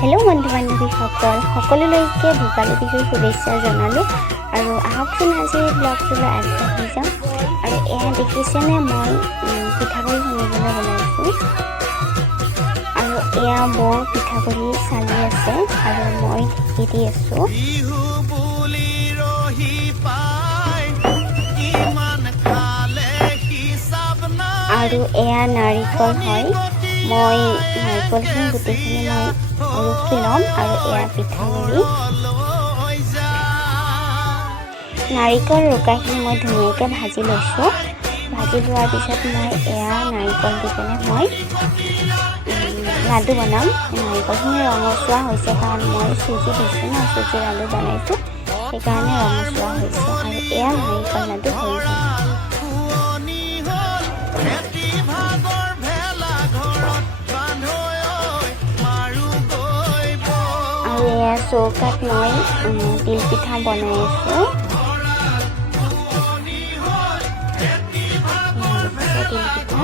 Hello' বন্ধু বান্ধৱীসকল, সকলোলৈকে ভোগালী বিহুৰ শুভেচ্ছা জনালোঁ। আৰু আহকচোন আজি ব্লগটোলৈ আগবাঢ়ি যাওঁ। আৰু এয়া দেখিছেনে, মই পিঠাগুড়ি খুন্দিবলৈ বনাইছোঁ। আৰু এয়া বৰ পিঠাগুড়ি চালি আছে আৰু মই ঢেঁকী দি আছোঁ। আৰু এয়া নাৰিকল হয়, মই নাৰিকলখিনি গোটেইখিনি মই ৰুকি ল'ম। আৰু এয়া পিঠাগুড়ি, নাৰিকল ৰুকাখিনি মই ধুনীয়াকৈ ভাজি লৈছোঁ। ভাজি লোৱাৰ পিছত মই এয়া নাৰিকল দি পিনে মই লাডু বনাম। নাৰিকলখিনি ৰঙচুৱা হৈছে কাৰণ মই চুজি দিছোঁ ন, চুজি লাডু বনাইছোঁ, সেইকাৰণে ৰঙচুৱা হৈছে। আৰু এয়া নাৰিকল লাডু হৈ গ'ল। আৰু এয়া চৌকাত মই তিল পিঠা বনাই আছোঁ। তিল পিঠা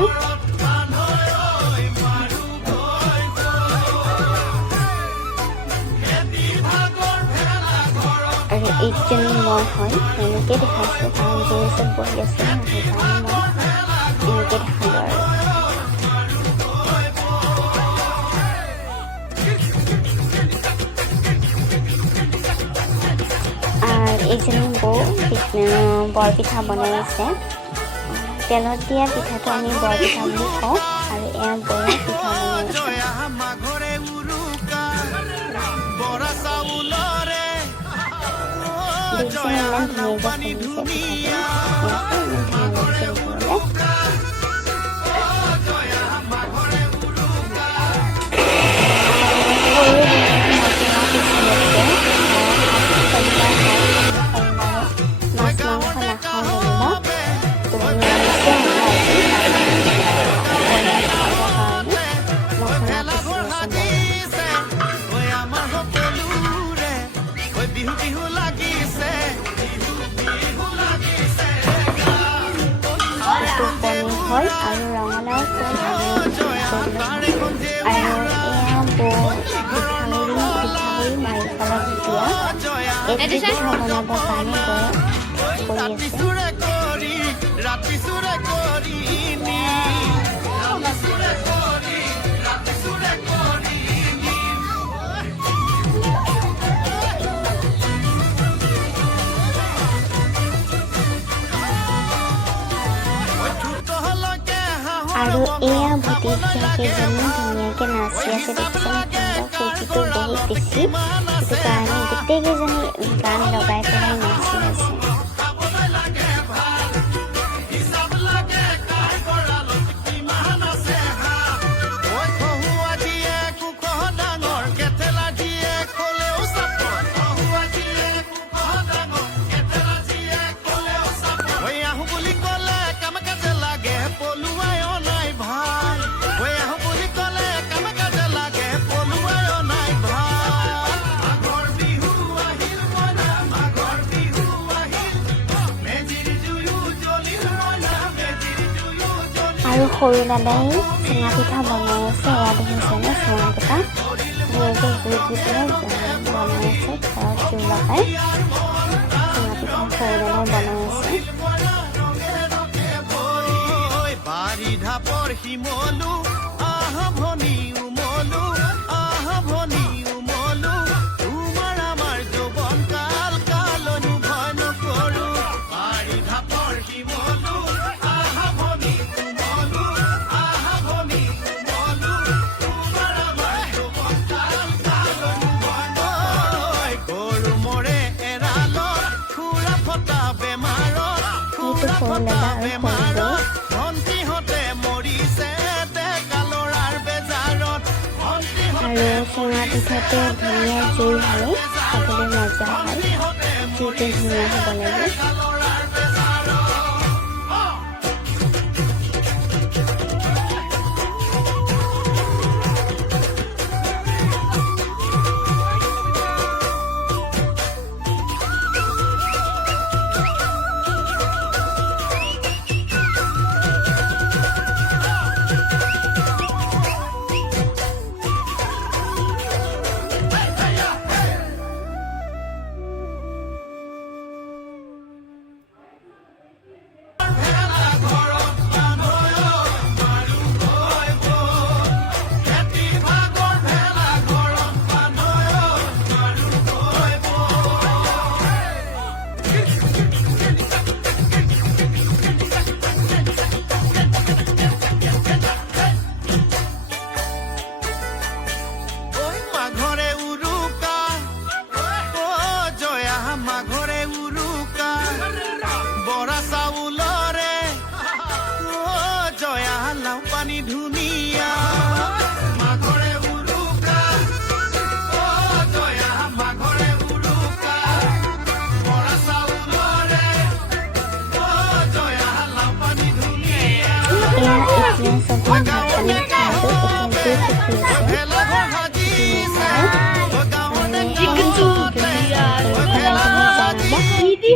আৰু এইজনী মই হয়, এনেকৈ দেখাইছোঁ কাৰণ গৰু ওচৰত বহি আছোঁ ন, সেইকাৰণে মই এনেকৈ দেখালোঁ। আৰু এইজনী বৌ বৰপিঠা বনাই আছে। তেলত দিয়া পিঠাটো আমি বৰপিঠা বুলি কওঁ। আৰু এয়া বৌয়ে পিঠা বনাই আছে। দেখিছে ইমান ধুনীয়াকৈ ফুলিছে পিঠাটো, ইমান ধুনীয়া লাগিছে দেখিবলৈ। হয় আৰু ৰঙালাও ফুল আৰু এয়া পিঠাগুড়ি নাৰিকলত দিয়া এই পিঠা বনাবৰ কাৰণে কৰি আছে। আৰু এয়া ভতিজা কেইজনী ধুনীয়াকৈ নাচি আছে। দেখিছেনে, সিহঁতৰ ফূৰ্তিটো বহুত বেছি, সেইটো কাৰণে গোটেইকেইজনী গান লগাই পেলাই নাচি আছে। আৰু সৰু দাদাই চুঙা পিঠা বনাই আছে। এয়া দেখিছেনে, চুঙা পিঠা ধুনীয়াকৈ জুই দি পেলাই বনাই আছে। ঘৰত জুই লগাই চুঙা পিঠা সৰু দাদাই বনাই আছে। সৰু দাদা আৰু সৰু বৌ। আৰু চুঙা পিঠাতে ধুনীয়া জুই হ'লে খাবলৈ মজা হয়। জুইটো ধুনীয়া হ'ব লাগে। দেখি আছে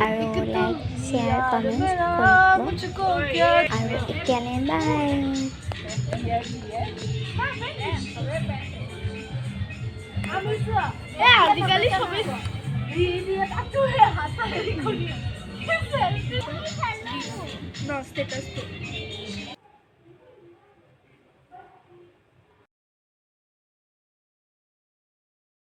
আৰু লাইক শ্বেয়াৰ কমেণ্ট কৰিব আৰু এতিয়ালৈ বাই আজিকালি সবে ষ্টেটাছটো